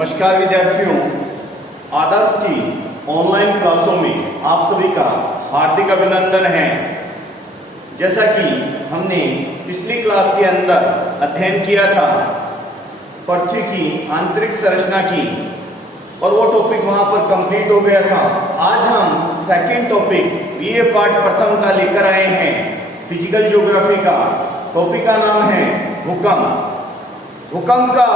नमस्कार विद्यार्थियों, आदर्श की ऑनलाइन क्लासों में आप सभी का हार्दिक अभिनंदन है। जैसा कि हमने पिछली क्लास के अंदर अध्ययन किया था पृथ्वी की आंतरिक संरचना की और वो टॉपिक वहां पर कंप्लीट हो गया था। आज हम सेकंड टॉपिक बीए पार्ट प्रथम का लेकर आए हैं, फिजिकल ज्योग्राफी का। टॉपिक का नाम है भूकंप। भूकंप का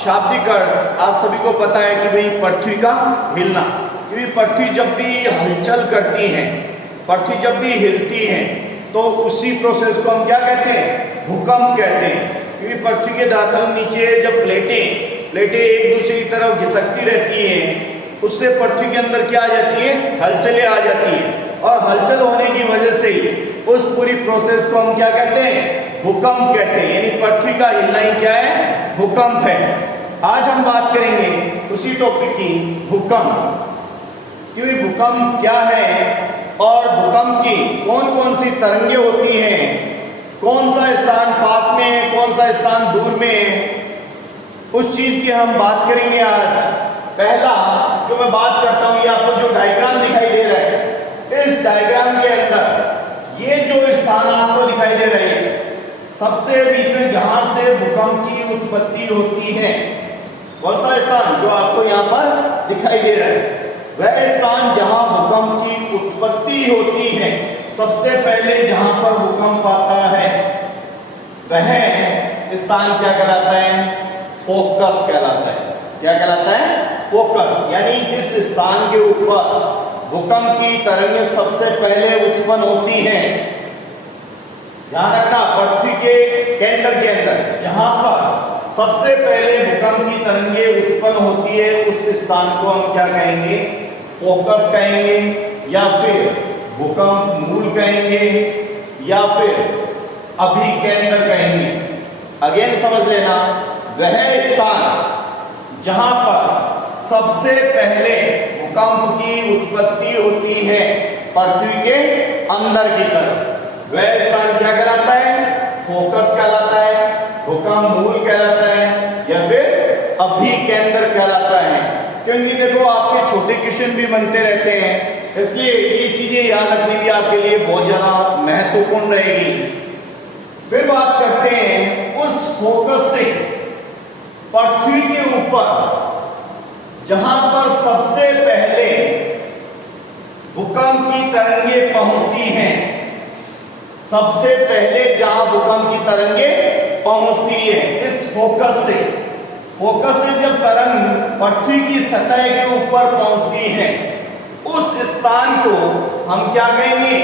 शाब्दिक अर्थ आप सभी को पता है कि भाई पृथ्वी का हिलना। क्योंकि पृथ्वी जब भी हलचल करती है, पृथ्वी जब भी हिलती है तो उसी प्रोसेस को हम क्या कहते हैं? भूकंप कहते हैं। क्योंकि पृथ्वी के धरातल नीचे जब प्लेटें एक दूसरे की तरफ घिसकती रहती हैं, उससे पृथ्वी के अंदर क्या आ जाती है? हलचलें आ जाती हैं। और हलचल होने की वजह से उस पूरी प्रोसेस को हम क्या कहते हैं? भूकंप कहते हैं। यानी पृथ्वी का हिलना ही क्या है? भूकंप है। आज हम बात करेंगे उसी टॉपिक की, भूकंप। क्योंकि भूकंप क्या है और भूकंप की कौन कौन सी तरंगे होती हैं, कौन सा स्थान पास में है, कौन सा स्थान दूर में है, उस चीज की हम बात करेंगे आज। पहला जो मैं बात करता हूं, ये आपको जो डायग्राम दिखाई दे रहा है, इस डायग्राम के अंदर ये जो स्थान आपको दिखाई दे रहे हैं, सबसे बीच में जहां से भूकंप की उत्पत्ति होती है, कौन सा स्थान जो आपको यहाँ पर दिखाई दे रहा है, वह स्थान जहां भूकंप की उत्पत्ति होती है, सबसे पहले जहां पर भूकंप आता है, वह स्थान क्या कहलाता है? फोकस कहलाता है। क्या कहलाता है? फोकस। यानी जिस स्थान के ऊपर भूकंप की तरंगें सबसे पहले उत्पन्न होती हैं, ध्यान रखना, पृथ्वी के केंद्र के अंदर जहां पर सबसे पहले भूकंप की तरंगें उत्पन्न होती है, उस स्थान को हम क्या कहेंगे? फोकस कहेंगे, या फिर भूकंप मूल कहेंगे, या फिर अभिकेंद्र कहेंगे। अगेन समझ लेना, वह स्थान जहां पर सबसे पहले भूकंप की उत्पत्ति होती है पृथ्वी के अंदर की तरफ, वह स्थान क्या कहलाता है? फोकस कहलाता है, भूकंप मूल कहलाता है, या फिर अभिकेंद्र कहलाता है। क्योंकि देखो, आपके छोटे क्वेश्चन भी बनते रहते हैं, इसलिए ये चीजें याद रखनी भी आपके लिए बहुत ज्यादा महत्वपूर्ण रहेगी। फिर बात करते हैं उस फोकस से पृथ्वी के ऊपर जहां पर सबसे पहले भूकंप की तरंगें पहुंचती हैं, सबसे पहले जहां भूकंप की तरंगें पहुंचती है, इस फोकस से जब तरंग पृथ्वी की सतह के ऊपर पहुंचती है, उस स्थान को हम क्या कहेंगे?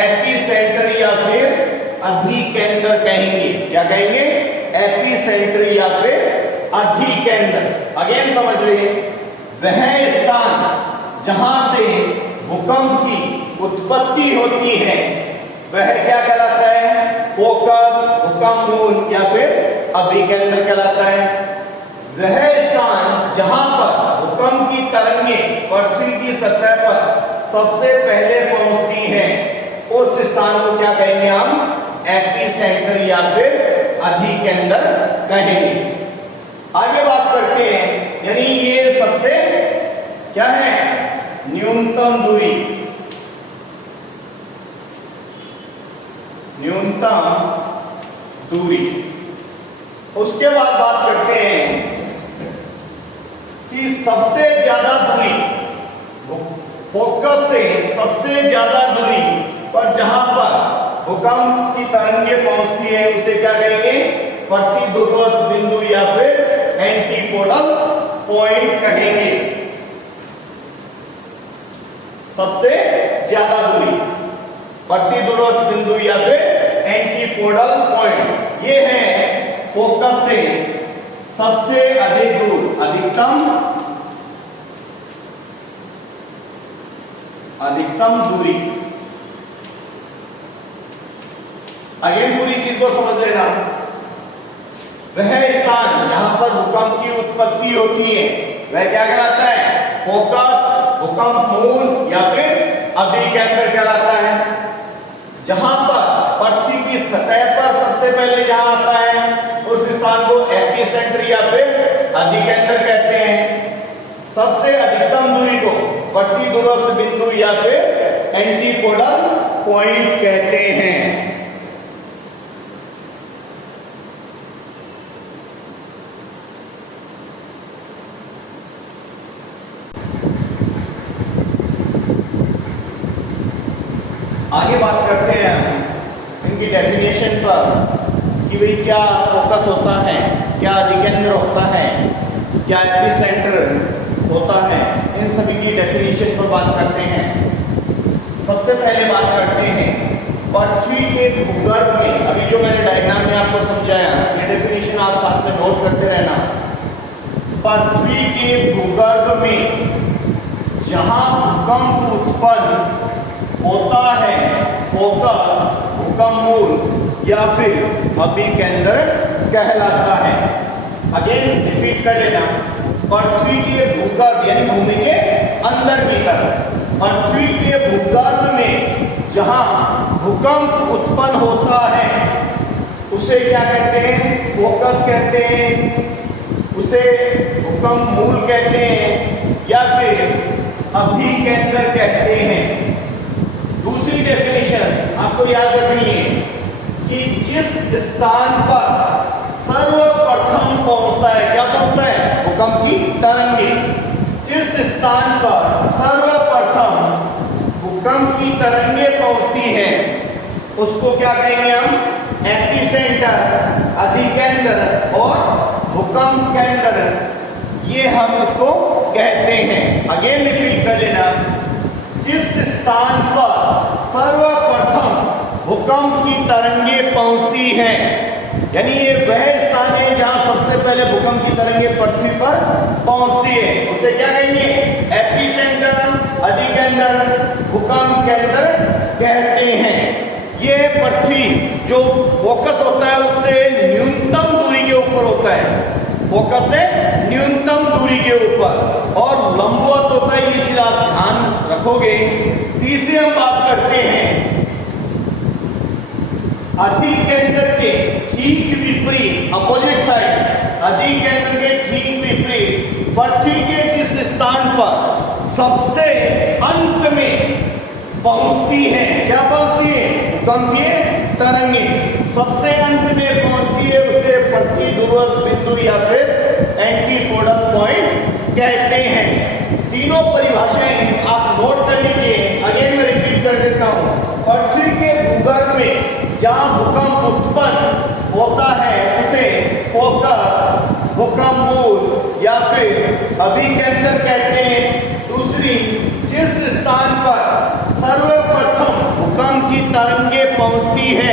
एपिसेंटर या फिर अधिकेंद्र कहेंगे। क्या कहेंगे? एपिसेंटर या फिर अधिकेंद्र। अगेन समझ लीजिए, वह स्थान जहां से भूकंप की उत्पत्ति होती है, वह क्या कहलाता है? फोकस, भूकंप मूल, या फिर अभिकेंद्र कहलाता है। वह स्थान जहां पर भूकंप की तरंगें पृथ्वी की सतह पर सबसे पहले पहुंचती हैं, उस स्थान को क्या कहेंगे हम? एपिसेंटर या फिर अधिकेंद्र कहेंगे। आगे बात करते हैं, यानी ये सबसे क्या है? न्यूनतम दूरी, न्यूनतम दूरी। उसके बाद बात करते हैं कि सबसे ज्यादा दूरी, फोकस से सबसे ज्यादा दूरी पर जहां पर भूकंप की तरंगें पहुंचती है, उसे क्या कहेंगे? प्रतिध्रुवस्थ बिंदु या फिर एंटीपोडल पॉइंट कहेंगे। सबसे ज्यादा दूरी, प्रतिध्रुवस्थ बिंदु या फिर एंटीपोडल पॉइंट, ये है फोकस से सबसे अधिक दूर, अधिकतम दूरी। अगेन पूरी चीज को समझ लेना, वह स्थान जहां पर भूकंप की उत्पत्ति होती है, वह क्या कहलाता है? फोकस, भूकंप मूल, या फिर अभिकेंद्र कहलाता है। जहां पर पृथ्वी की सतह पर सबसे पहले जहां आता है, उस स्थान को एपिसेंटर या फिर अधिकेंद्र कहते हैं। सबसे अधिकतम दूरी को प्रतिध्रुवस्थ बिंदु या फिर एंटीपोडल पॉइंट कहते हैं। आगे बात करते हैं हम इनकी डेफिनेशन पर कि भाई क्या फोकस होता है, क्या अधिकेंद्र होता है, क्या एपिसेंटर होता है, इन सभी की डेफिनेशन पर बात करते हैं। सबसे पहले बात करते हैं पृथ्वी के भूगर्भ में। अभी जो मैंने डायग्राम में आपको समझाया ये डेफिनेशन आप साथ में नोट करते रहना। पृथ्वी के भूगर्भ में जहां भूकंप उत्पन्न होता है फोकस भूकंप मूल या फिर अभिकेंद्र कहलाता है। अगेन रिपीट कर लेना, पृथ्वी के भूगर्भ यानी भूमि के अंदर की तरफ, पृथ्वी के भूगर्भ में जहां भूकंप उत्पन्न होता है उसे क्या कहते हैं? फोकस कहते हैं, उसे भूकंप मूल कहते हैं या फिर अभिकेंद्र कहते हैं। दूसरी डेफिनेशन आपको याद रखनी है कि जिस स्थान पर सर्वप्रथम पहुंचता है, क्या पहुंचता है? भूकंप की तरंगें। जिस स्थान पर सर्वप्रथम भूकंप की तरंगें पहुंचती है उसको क्या कहेंगे हम? एपिसेंटर, अधिकेंद्र और भूकंप केंद्र, ये हम इसको कहते हैं। अगेन रिपीट कर लेना, जिस स्थान पर सर्वप्रथम भूकंप की तरंगें पहुंचती हैं, यानी ये वह स्थान है जहां सबसे पहले भूकंप की तरंगें पृथ्वी पर पहुंचती है, उसे क्या कहेंगे? एपिसेंटर, अधिकेंद्र, भूकंप केंद्र कहते हैं। ये पृथ्वी जो फोकस होता है उससे न्यूनतम दूरी के ऊपर होता है, फोकस से न्यूनतम दूरी के ऊपर और लंबवत होता है, ये चीज आप ध्यान रखोगे। तीसरी हम बात करते हैं अधिकेंद्र के ठीक विपरीत, अपोजिट साइड, अधिकेंद्र के ठीक विपरीत पृथ्वी के जिस स्थान पर सबसे अंत में पहुंचती है, क्या पहुंचती है? गंभीर तरंगें सबसे अंत में पहुंचती है, उसे प्रतिध्रुवस्थ बिंदु या फिर एंटीपोडल पॉइंट कहते हैं। तीनों परिभाषाएं आप नोट कर लीजिए। अगेन मैं रिपीट कर देता हूं, पृथ्वी के भूगर्भ में जहां भूकंप उत्पन्न होता है उसे फोकस, भूकंप मूल या फिर अभिकेंद्र कहते हैं। दूसरी, जिस स्थान पर सर्वप्रथम भूकंप की तरंगें पहुंचती है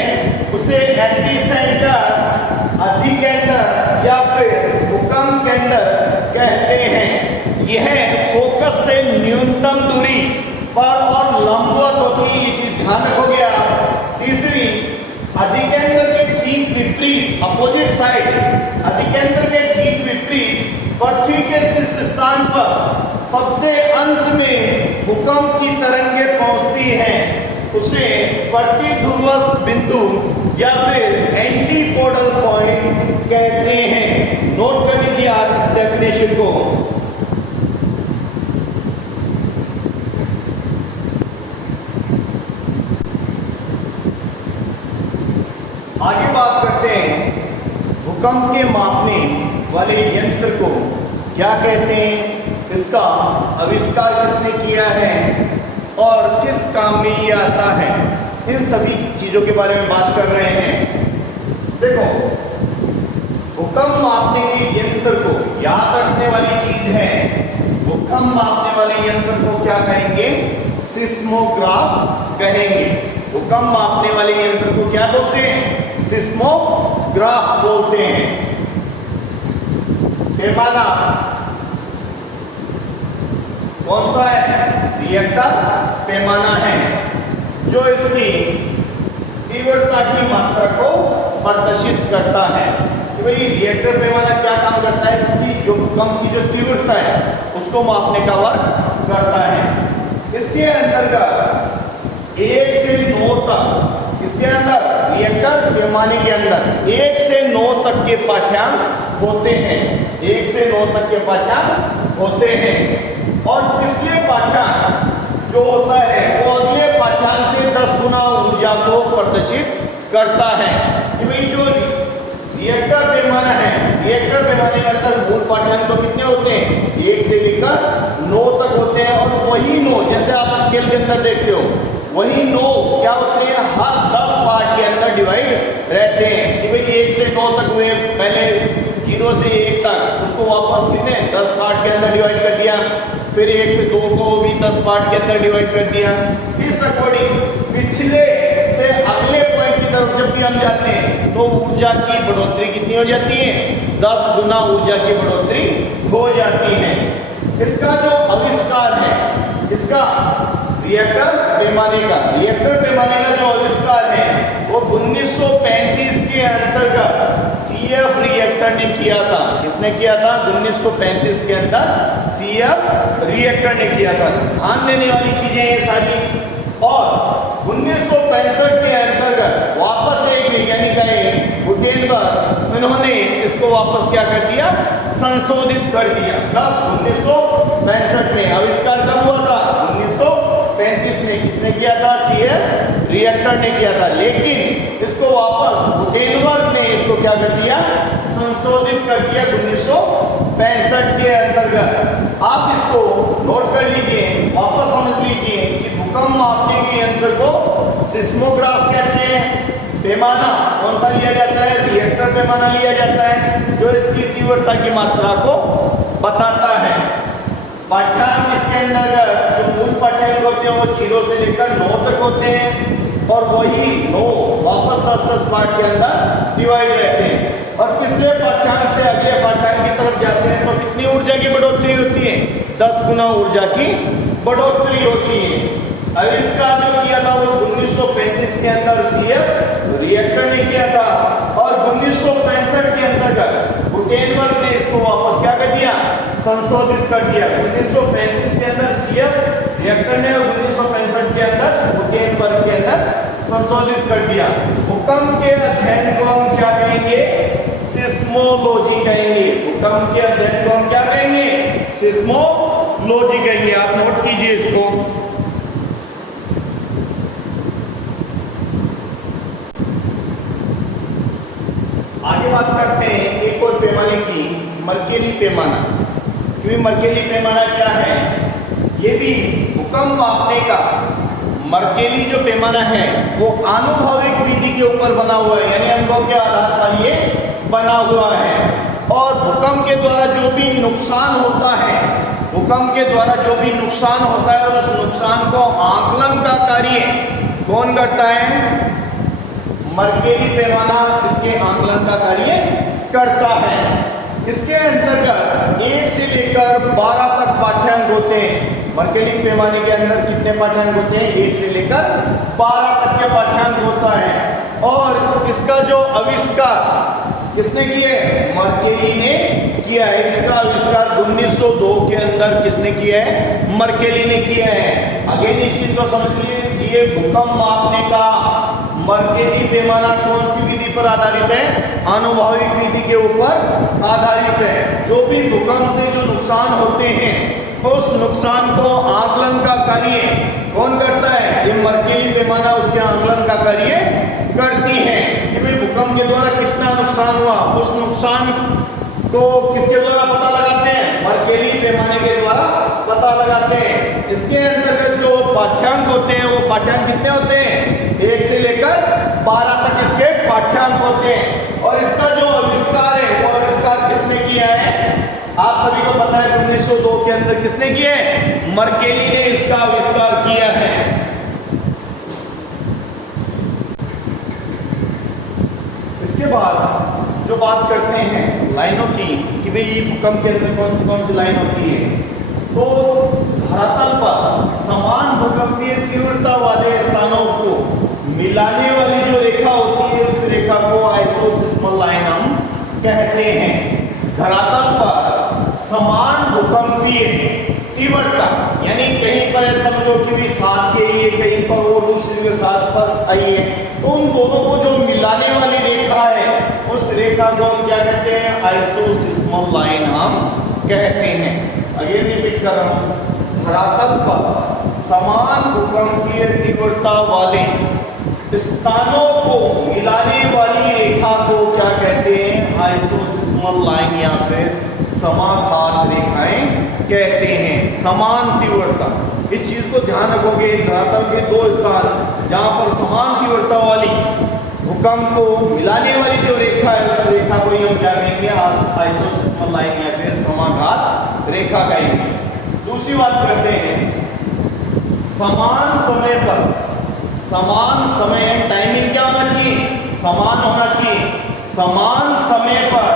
उसे एपिसेंटर, अधिकेंद्र या फिर भूकंप केंद्र कहते हैं। यह फोकस से न्यूनतम दूरी पर और लंबवत होती है, ये चीज ध्यान रखोगे आप। तीसरी, अधिकेंद्र के ठीक विपरीत, अपोजिट साइड, अधिकेंद्र के ठीक विपरीत पृथ्वी के जिस स्थान पर सबसे अंत में भूकंप की तरंगें पहुंचती हैं उसे प्रतिध्रुवस्थ बिंदु या फिर एंटीपोडल पॉइंट कहते हैं। नोट कर लीजिए आप इस डेफिनेशन को। आगे बात करते हैं भूकंप के मापने वाले यंत्र को क्या कहते हैं, इसका आविष्कार किसने किया है और किस काम में ये आता है, इन सभी चीजों के बारे में बात कर रहे हैं। देखो, भूकंप मापने के यंत्र को याद रखने वाली चीज है, भूकंप मापने वाले यंत्र को क्या कहेंगे? सिस्मोग्राफ कहेंगे। भूकंप मापने वाले यंत्र को क्या बोलते हैं? सिस्मोग्राफ बोलते हैं। पैमाना कौन सा है? रिएक्टर पैमाना है जो इसकी तीव्रता की मात्रा को प्रदर्शित करता है। कि भाई रिएक्टर पैमाना क्या काम करता है? इसकी जो भूकंप की जो तीव्रता है उसको मापने का वर्क करता है। इसके अंतर्गत 1 से 9 तक, इसके अंदर रिएक्टर पैमाने के अंदर 1 से 9 तक के पाठ्यांक होते हैं। 1 से 9 तक के पाठ्यांक होते हैं। और पिछले पाठ्यांक जो होता है वो अगले पाठ्यांक से 10 गुना ऊर्जा को प्रदर्शित करता है। कि भाई जो रिएक्टर पैमाना है, रिएक्टर पैमाने के अंदर मूल पाठ्यांक तो कितने होते हैं, 1 से लेकर 9 तक होते हैं। और वही 9 जैसे आप स्केल के अंदर देखते हो, वही 9 क्या होते हैं, हर 10 पार्ट के अंदर डिवाइड रहते हैं। कि भाई 1 से 9 तक हुए, पहले 0 से 1 तक, उसको वापस कितने 10 पार्ट के अंदर डिवाइड कर दिया, फिर 1 से 2 को भी 10 पार्ट के अंदर डिवाइड कर दिया। इस अकॉर्डिंग पिछले से अगले पॉइंट की तरफ जब भी हम जाते हैं तो ऊर्जा की बढ़ोतरी कितनी हो जाती है, 10 गुना ऊर्जा की बढ़ोतरी हो जाती है। इसका जो आविष्कार है, इसका रिएक्टर पैमाने का जो आविष्कार है वो 1935 के अंतर्गत सीएफ रिएक्टर ने किया था। किसने किया था, 1935 के अंदर सीएफ रिएक्टर ने किया था। ध्यान देने वाली चीजें ये सारी। और 1965 के अंतर्गत वापस एक वैज्ञानिक आए गुटेनबर्ग, उन्होंने इसको वापस क्या कर दिया, संशोधित कर दिया। कब, 1965 में। आविष्कार कब हुआ था, 1935 में। किसने किया था, सीएफ रिएक्टर ने किया था। लेकिन इसको वापस गुटेनबर्ग ने इसको क्या कर दिया, संशोधित कर दिया 1965 के अंतर्गत। आप इसको नोट कर लीजिए, वापस समझ लीजिए कि भूकंप मापने के यंत्र को सिस्मोग्राफ कहते हैं। पैमाना कौन सा लिया जाता है, रिएक्टर पैमाना लिया जाता है, जो इसकी तीव्रता की मात्रा को बताता है। पाठ्यांक इसके अंदर जो मूल पाठ्यांक होते हैं वो 0 से लेकर 9 तक होते हैं। और वही 9 वापस 10-10 पार्ट के अंदर डिवाइड रहते हैं। और पिछले पाठ्यांक से अगले पाठ्यांक की तरफ जाते हैं तो कितनी ऊर्जा की बढ़ोतरी होती है, 10 गुना ऊर्जा की बढ़ोतरी होती है। आविष्कार जो किया था वो 1935 के अंदर सीएफ रिएक्टर ने किया था। और 1965 के अंतर्गत गुटेनबर्ग ने इसको वापस क्या कर दिया, संशोधित कर दिया। 1935 के अंदर सीएफ रिएक्टर ने और 1965 के अंदर गुटेनबर्ग के अंदर संशोधित कर दिया। भूकंप के अध्ययन को हम क्या कहेंगे, सिस्मोलॉजी कहेंगे। भूकंप के अध्ययन को हम क्या कहेंगे, सिस्मोलॉजी कहेंगे। आप नोट कीजिए इसको। आगे बात करते हैं एक और पैमाने की, मर्केली पैमाना। क्योंकि मर्केली पैमाना क्या है, ये भी भूकंप मापने का मर्केली जो पैमाना है वो आनुभविक विधि के ऊपर बना हुआ है, यानी अनुभव के आधार पर ये बना हुआ है। और भूकंप के द्वारा जो भी नुकसान होता है, भूकंप के द्वारा जो भी नुकसान होता है उस नुकसान को आकलन का कार्य कौन करता है, मर्केली पैमाना इसके आकलन का कार्य करता है। इसके अंतर्गत 1 से लेकर 12 तक पाठ्यांक होते हैं। मर्केली पैमाने के अंदर कितने पाठ्यांक होते हैं, 1 से लेकर 12 तक के पाठ्यांक होता है। और इसका जो आविष्कार किसने किया है, मर्केली ने किया है। इसका आविष्कार 1902 के अंदर किसने किया है, मर्केली ने किया है। आगे निश्चित तो समझ लीजिए, भूकंप मापने का मर्केली पैमाना कौन सी विधि पर आधारित है, आनुभविक विधि के ऊपर आधारित है। जो भी भूकंप से जो नुकसान होते हैं उस नुकसान को आकलन का कार्य कौन करता है, ये मर्केली पैमाना उसके आकलन का कार्य करती है। कि भाई भूकंप के द्वारा कितना नुकसान हुआ, उस नुकसान को किसके द्वारा पता लगाते हैं, मर्केली पैमाने के द्वारा पता लगाते हैं। इसके अंतर्गत जो पाठ्यांक होते हैं वो पाठ्यांक कितने होते हैं, 1 से लेकर 12 तक इसके पाठ्यांक होते हैं। और इसका जो आविष्कार है वो आविष्कार किसने किया है, आप सभी को पता है 1902 के अंदर किसने किया है, मर्केली ने इसका आविष्कार किया है। इसके बाद जो बात करते हैं लाइनों की, कि भाई भूकंप के अंदर कौन सी लाइन होती है, तो धरातल पर समान भूकंपीय तीव्रता वाले स्थानों को मिलाने वाली जो रेखा होती है उस रेखा को आइसोसिस्मल लाइन हम कहते हैं। धरातल पर समान भूकंपीय तीव्रता, यानी कहीं पर समझो कि भी 7 के लिए, कहीं पर वो दूसरी 7 पर आई है, तो उन दोनों को जो मिलाने वाली रेखा है उस रेखा को हम क्या कहते हैं, आइसोसिस्मल लाइन हम कहते हैं। अगेन रिपीट कर रहा हूं, धरातल पर समान भूकंपीय तीव्रता वाले स्थानों को मिलाने वाली रेखा को क्या कहते हैं? आइसोसिस्मल लाइन या फिर समाघात रेखाएं कहते हैं। समान तीव्रता, इस चीज को ध्यान रखोगे, धरातल के दो स्थान जहां पर समान तीव्रता वाली भूकंप को मिलाने वाली जो रेखा है उस रेखा को हम क्या कहेंगे? आइसोसिस्मल लाइन या फिर समाघात रेखा कहेंगे। दूसरी बात करते हैं, समान समय पर, समान समय टाइमिंग क्या होना चाहिए? समान होना चाहिए। समान समय पर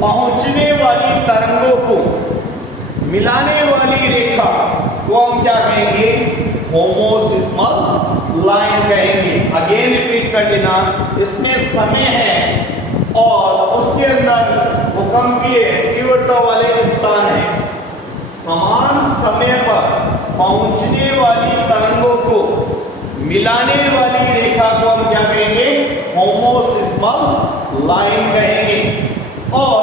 पहुंचने वाली तरंगों को मिलाने वाली रेखा को हम क्या कहेंगे? होमोसिस्मल लाइन कहेंगे। अगेन रिपीट कर लेना, इसमें समय है और उसके अंदर भूकंपीय तीव्रता वाले स्थान है। समान समय पर पहुंचने वाली तरंगों को मिलाने वाली रेखा को हम क्या कहेंगे? होमोसिस्मल लाइन कहेंगे। और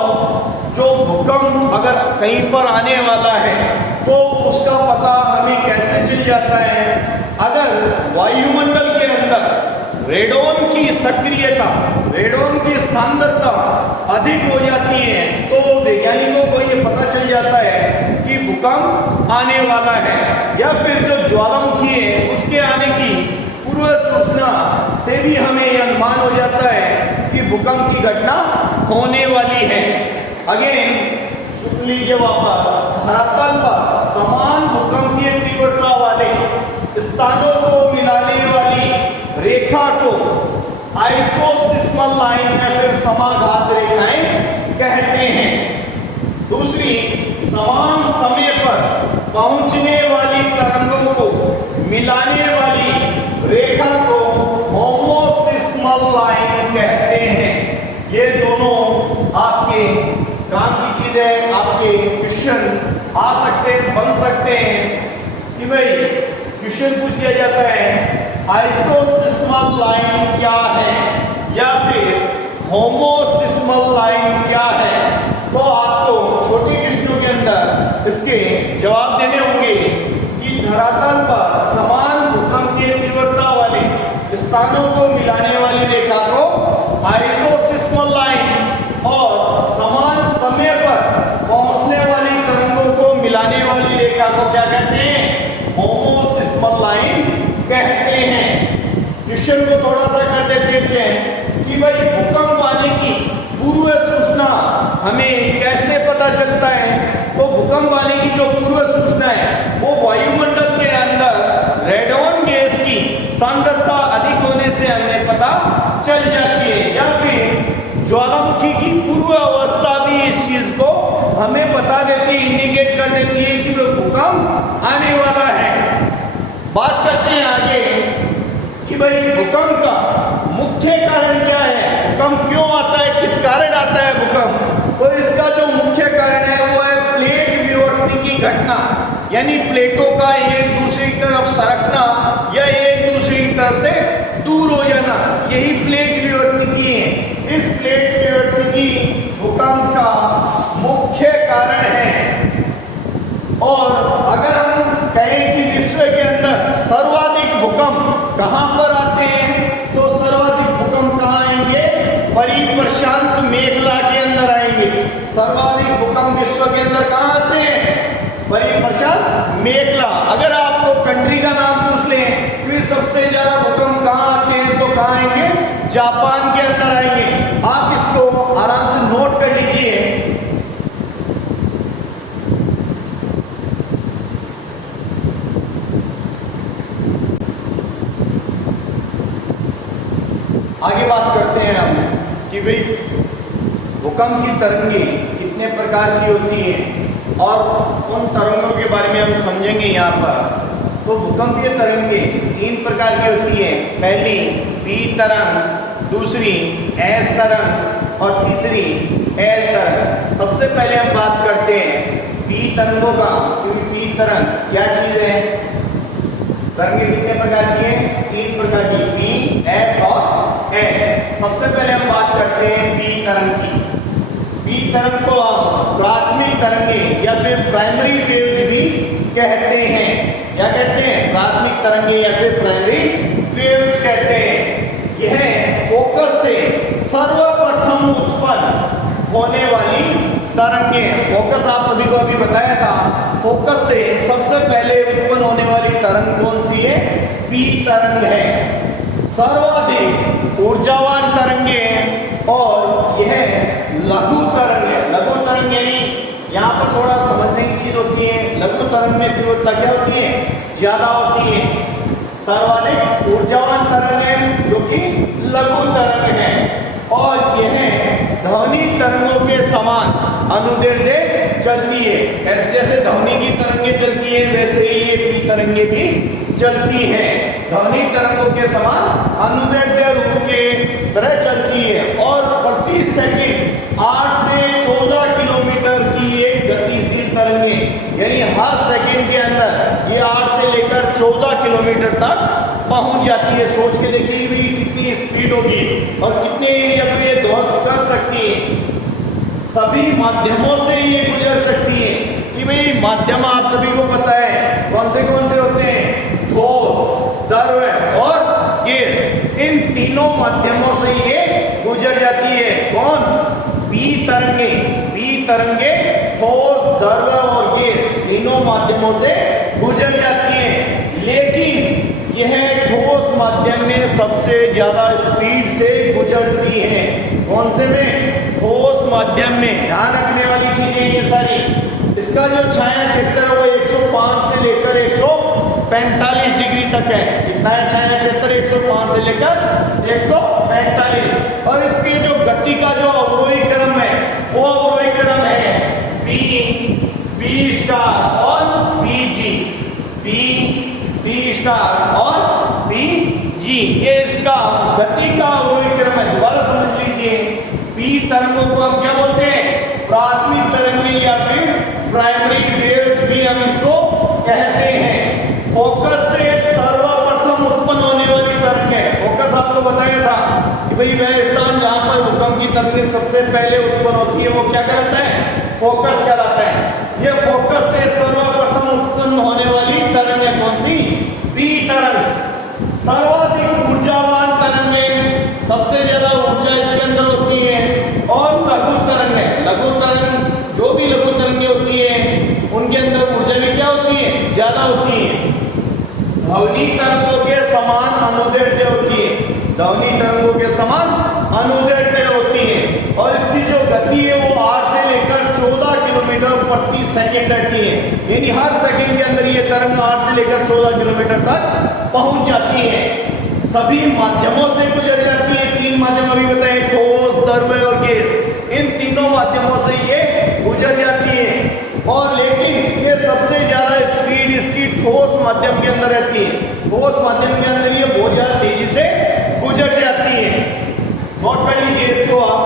जो भूकंप अगर कहीं पर आने वाला है तो उसका पता हमें कैसे चल जाता है? अगर वायुमंडल के अंदर रेडोन की सक्रियता, रेडोन की सांद्रता अधिक हो जाती है तो वैज्ञानिकों को ये पता चल जाता है कि भूकंप आने वाला है। या फिर जो ज्वालामुखी है उसके आने की पूर्व सूचना से भी हमें यह अनुमान हो जाता है कि भूकंप की घटना होने वाली है। अगेन सुन लीजिए वापस, धरातल पर समान भूकंपीय तीव्रता वाले स्थानों को मिलाने वाली रेखा को आइसोसिस्मल लाइन या फिर समाघात रेखाएं कहते हैं। दूसरी, समान समय पर पहुंचने वाली तरंगों को मिलाने वाली रेखा को होमोसिस्मल लाइन कहते हैं। ये दोनों आपके काम की चीजें, आपके क्वेश्चन आ सकते हैं, बन सकते हैं कि भाई क्वेश्चन पूछ दिया जाता है आइसोसिस्मल लाइन क्या है या फिर होमोसिस्मल लाइन क्या है, तो आपको छोटे क्वेश्चनों के अंदर इसके जवाब देने होंगे कि धरातल पर समान भूकंपीय तीव्रता वाले स्थानों को मिलाने वाली रेखा को आइसोसिस्मल लाइन और समान समय पर पहुंचने वाली तरंगों को मिलाने वाली रेखा को क्या कहते हैं? होमोसिस्मल लाइन कहते हैं। क्वेश्चन को थोड़ा सा कर देते हैं कि भाई भूकंप आने की पूर्व सूचना हमें कैसे पता चलता है? तो भूकंप आने की जो पूर्व सूचना है वो वायुमंडल के अंदर रेडोन गैस की सांद्रता अधिक होने से हमें पता चल जाती है। या फिर ज्वालामुखी की पूर्व अवस्था भी इस चीज को हमें बता देती है, इंडिकेट कर देती है कि भूकंप आने वाला है। बात करते हैं आगे कि भाई भूकंप का मुख्य कारण क्या है? भूकंप क्यों आता है? किस कारण आता है भूकंप? तो इसका जो मुख्य कारण है वो है प्लेट विवर्तन की घटना, यानी प्लेटों का एक दूसरे की तरफ सरकना या एक दूसरे की तरफ से दूर हो जाना, यही प्लेट विवर्तन की है। इस प्लेट विवर्तन की भूकंप का मुख्य कारण है। और अगर हम कहें कि विश्व के अंदर सर्वाधिक भूकंप कहां पर आते हैं, तो सर्वाधिक भूकंप कहां आएंगे? परिप्रशांत मेखला के अंदर आएंगे। सर्वाधिक भूकंप विश्व के अंदर कहां आते हैं? परिप्रशांत मेखला। अगर आपको कंट्री का नाम पूछ लें फिर सबसे ज्यादा भूकंप कहां आते हैं, तो कहां आएंगे? जापान के अंदर आएंगे। आप इसको आराम से नोट कर लीजिए। आगे बात करते हैं हम कि भाई भूकंप की तरंगें कितने प्रकार की होती हैं और उन तरंगों के बारे में हम समझेंगे यहाँ पर। तो भूकंपीय तरंगें 3 प्रकार की होती हैं। पहली पी तरंग, दूसरी एस तरंग और तीसरी एल तरंग। सबसे पहले हम बात करते हैं पी तरंगों का, क्योंकि पी तरंग क्या चीज है? तरंगें कितने प्रकार की हैं? 3 प्रकार की, पी, एस और एल। सबसे पहले हम बात करते हैं पी तरंग की। पी तरंग को हम प्राथमिक तरंगे या फिर प्राइमरी वेव्स भी कहते हैं। क्या कहते हैं? प्राथमिक तरंगे या फिर प्राइमरी वेव्स कहते हैं। यह फोकस से सर्वप्रथम उत्पन्न होने वाली तरंगे। फोकस आप सभी को अभी बताया था, फोकस से सबसे पहले उत्पन्न होने वाली तरंग कौन सी है? पी तरंग है। सर्वाधिक ऊर्जावान तरंगे हैं और यह लघु तरंग है। लघु तरंग यानी यहाँ पर थोड़ा समझने की चीज होती है। लघु तरंग में तीव्रता क्या होती है? ज्यादा होती है। सर्वाधिक ऊर्जावान तरंग है जो कि लघु तरंग है और यह ध्वनि तरंगों के समान अनुदैर्ध्य चलती है। ऐसे जैसे ध्वनि की तरंगे चलती है वैसे ही ये पी तरंगे भी चलती है। ध्वनि तरंगों के समान अनुदैर्ध्य रूप के तरह चलती है और प्रति सेकंड 8 से 14 किलोमीटर की एक गतिशील तरंगे, यानी हर सेकंड के अंदर ये 8 से लेकर 14 किलोमीटर तक पहुंच जाती है। सोच के देखिए भी कितनी स्पीड होगी और कितने एरिया को ये ध्वस्त कर सकती है। सभी माध्यमों से ये गुजर सकती है कि भाई माध्यम आप सभी को पता है कौन से होते हैं? ठोस, द्रव और गैस। इन तीनों माध्यमों से ये गुजर जाती है। कौन? पी तरंगे। पी तरंगे ठोस, द्रव और गैस तीनों माध्यमों से गुजर जाती है। लेकिन यह ठोस माध्यम में सबसे ज्यादा स्पीड से गुजरती है। कौन से में? ठोस माध्यम में। ध्यान रखने वाली चीजें ये सारी। इसका जो छाया क्षेत्र है वो 105 से लेकर 145 डिग्री तक है। कितना है छाया क्षेत्र? 105 से लेकर 145। और इसकी जो गति का जो अवरोही क्रम है वो अवरोही क्रम है पी स्टार और पीजी। पी स्टार और पीजी, ये इसका गति का अवरोही क्रम है। दोबारा समझ लीजिए, पी तरंगों को हम क्या बोलते हैं? प्राथमिक तरंगे या फिर प्राइमरी वेव्स भी हम इसको कहते हैं। फोकस से सर्वप्रथम उत्पन्न होने वाली तरंग है। फोकस आपको बताया था कि भाई वह स्थान जहां पर भूकंप की तरंगें सबसे पहले उत्पन्न होती है वो क्या कहलाता है? फोकस कहलाता है। ये फोकस से सर्वप्रथम उत्पन्न होने वाली तरंग है। कौन सी? पी तरंग। सर्वाधिक ऊर्जावान तरंगे, सबसे ज्यादा ऊर्जा इसके अंदर होती है और लघु तरंग है। लघु तरंग, जो भी लघु तरंगे होती है उनके अंदर ऊर्जा भी क्या होती है? ज्यादा होती है। ध्वनि तरंगों के समान अनुदैर्ध्य होती है। ध्वनि तरंगों के समान अनुदैर्ध्य होती है और इसकी जो गति है वो 8 से लेकर 14 किलोमीटर प्रति सेकंड रहती है। यानी हर सेकंड के अंदर ये तरंग 8 से लेकर 14 किलोमीटर तक पहुंच जाती है। सभी माध्यमों से गुजर जाती है। 3 माध्यम अभी बताए, ठोस, द्रव और गैस। इन तीनों माध्यमों से ये गुजर जाती है और लेकिन ये सबसे ज्यादा स्पीड इसकी ठोस माध्यम के अंदर रहती है। ठोस माध्यम के अंदर ये बहुत ज्यादा तेजी से गुजर जाती है। नोट कर लीजिए इसको आप।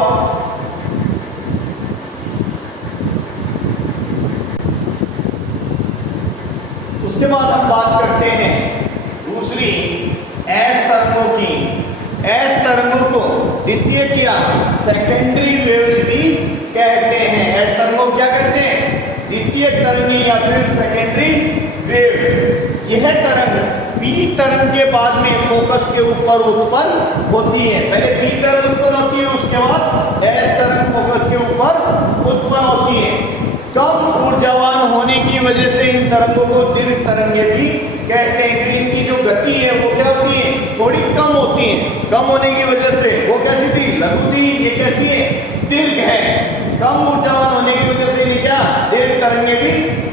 उसके बाद हम बात करते हैं दूसरी एस तरंगों की। एस तरंगों को द्वितीय क्या सेकेंडरी वेव्स भी कहते हैं। एस तरंगों क्या कहते हैं? द्वितीय तरंगी या फिर सेकेंडरी वेव। यह तरंग पी तरंग के बाद में फोकस के ऊपर उत्पन्न होती है। पहले पी तरंग उत्पन्न होती है, उसके बाद एस तरंग फोकस के ऊपर उत्पन्न होती है। कम ऊर्जावान होने की वजह से इन तरंगों को दीर्घ तरंगे भी कहते हैं कि इनकी जो गति है वो क्या होती है? थोड़ी कम होती है। कम होने की वजह से वो कैसी थी? लघु थी। ये कैसी है? दीर्घ है। कम ऊर्जावान होने की वजह से ये क्या? दीर्घ तरंगे भी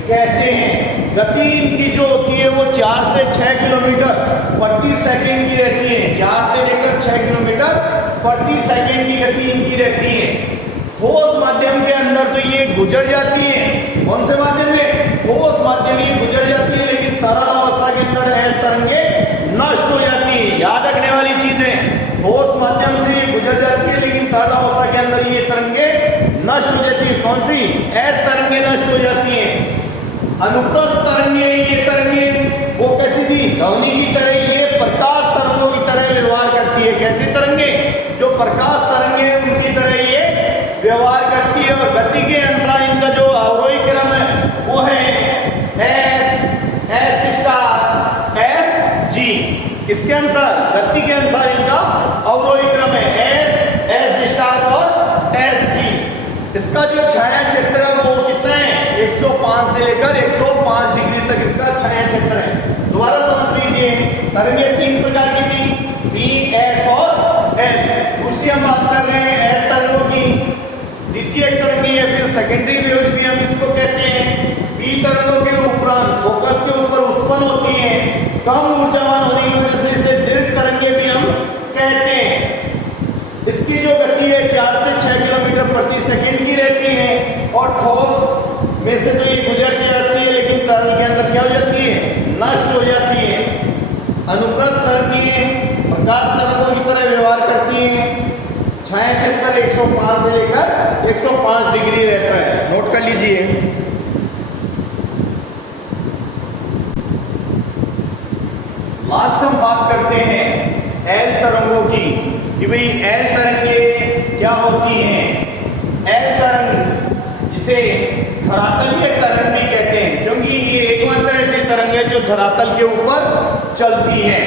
कहते हैं। गति इनकी जो होती है वो 4 से 6 किलोमीटर प्रति सेकंड की रहती है। 4 से लेकर 6 किलोमीटर प्रति सेकंड की गति इनकी रहती है। ठोस माध्यम के अंदर तो ये गुजर जाती है। कौन से माध्यम में? ठोस माध्यम ये गुजर जाती है, लेकिन तरल अवस्था के अंदर एस तरंगे नष्ट हो जाती है। याद रखने वाली चीजें, ठोस माध्यम से ये गुजर जाती है लेकिन तरल अवस्था के अंदर ये तरंगे नष्ट हो जाती है। कौन सी? एस तरंगे नष्ट हो जाती है। अनुप्रस्थ तरंगे, ये तरंगे वो कैसी थी? ध्वनि की तरह, ये प्रकाश तरंगों की तरह व्यवहार करती है। कैसी तरंगे? जो प्रकाश तरंगे उनकी तरह ये व्यवहार करती है और गति के अनुसार इनका जो अवरोही क्रम है वो है एस स्टार एस जी। इसके अनुसार गति के अनुसार इनका अवरोही क्रम है एस स्टार और एस जी। इसका जो छाया क्षेत्र है वो कितना है 105 से लेकर 105 डिग्री तक इसका छाया क्षेत्र है। दोबारा समझ लीजिए, तरंगें तीन प्रकार की थी, बी एस और एल। दूसरी हम बात कर रहे हैं एस तरंगों की। द्वितीय तरंगे या फिर सेकेंडरी वेव्स भी हम इसको कहते हैं। बी तरंगों के उपरांत फोकस के ऊपर उत्पन्न होती हैं, कम ऊर्जावान होने की वजह से इसे दीर्घ तरंगे भी हम कहते हैं। इसकी जो गति है 4 से 6 किलोमीटर प्रति सेकंड की रहती है और ठोस में से तो ये गुजरती जाती है, लेकिन तरल के अंदर क्या हो जाती है, नष्ट हो जाती है। अनुप्रस्थ तरंगें प्रकाश तरंगों की तरह व्यवहार करती हैं। छाया क्षेत्र 105 से लेकर 105 डिग्री रहता है, नोट कर लीजिए। लास्ट हम बात करते हैं एल तरंगों की कि भाई एल तरंगें क्या होती हैं। एल तरंग जिसे धरातलीय तरंग भी कहते हैं, क्योंकि ये एकमात्र ऐसी तरंग है जो धरातल के ऊपर चलती है।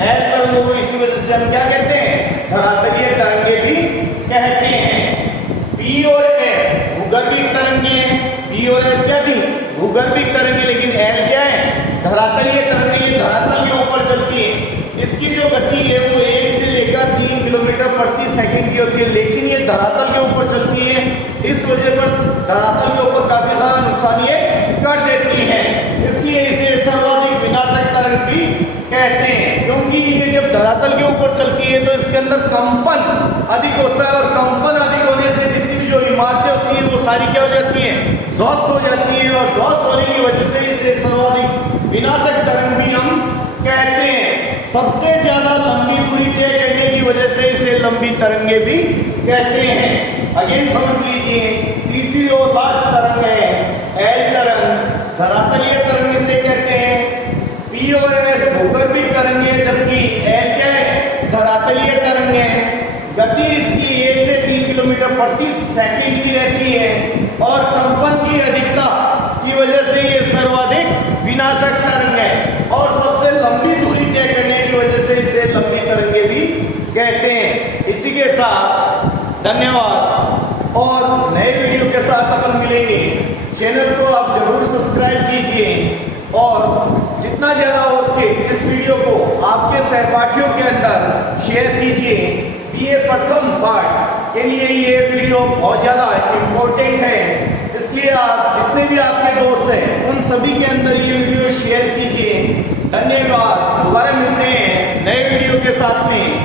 एल तरंगों को इसी वजह से हम क्या कहते हैं, धरातलीय तरंगे भी कहते हैं। पी और एस भूगर्भिक तरंगे हैं। पी और एस क्या थी, भूगर्भिक तरंगे, लेकिन एल क्या है, धरातलीय तरंगे, ये धरातल के ऊपर चलती है। इसकी जो गति है वो 1 से लेकर 3 किलोमीटर प्रति सेकंड की होती है, लेकिन ये धरातल के ऊपर चलती है। इस वजह पर धरातल के ऊपर काफी सारा नुकसान ये कर देती है, इसलिए इसे सर्वाधिक विनाशक तरंग भी कहते हैं। क्योंकि ये जब धरातल के ऊपर चलती है तो इसके अंदर कंपन अधिक होता है, और कंपन अधिक होने से जितनी भी जो इमारतें होती है वो सारी क्या हो जाती है, ध्वस्त हो जाती है, और ध्वस्त होने की वजह से इसे सर्वाधिक विनाशक तरंग भी हम कहते हैं। सबसे ज्यादा लंबी दूरी तय करने की वजह से इसे लंबी तरंगे भी कहते हैं। अगेन समझ लीजिए, तीसरी और लास्ट तरंग है एल तरंग, धरातलीय तरंग इसे कहते हैं। पी और एस भूगर्भिक तरंगे, जबकि एल क्या है, धरातलीय तरंग है। गति इसकी 1 से 3 किलोमीटर प्रति सेकंड की रहती है, और कंपन की अधिकता की वजह से ये सर्वाधिक विनाशक तरंग है, और सबसे लंबी दूरी तय करने की वजह से इसे लंबी तरंगे भी कहते हैं। इसी के साथ धन्यवाद, और नए वीडियो के साथ अपन मिलेंगे। चैनल को आप जरूर सब्सक्राइब कीजिए, और जितना ज़्यादा हो सके इस वीडियो को आपके सहपाठियों के अंदर शेयर कीजिए। बीए प्रथम पाठ के लिए ये वीडियो बहुत ज़्यादा इम्पोर्टेंट है, इसलिए आप जितने भी आपके दोस्त हैं उन सभी के अंदर ये वीडियो शेयर कीजिए। धन्यवाद, दोबारा मिलते हैं नए वीडियो के साथ में।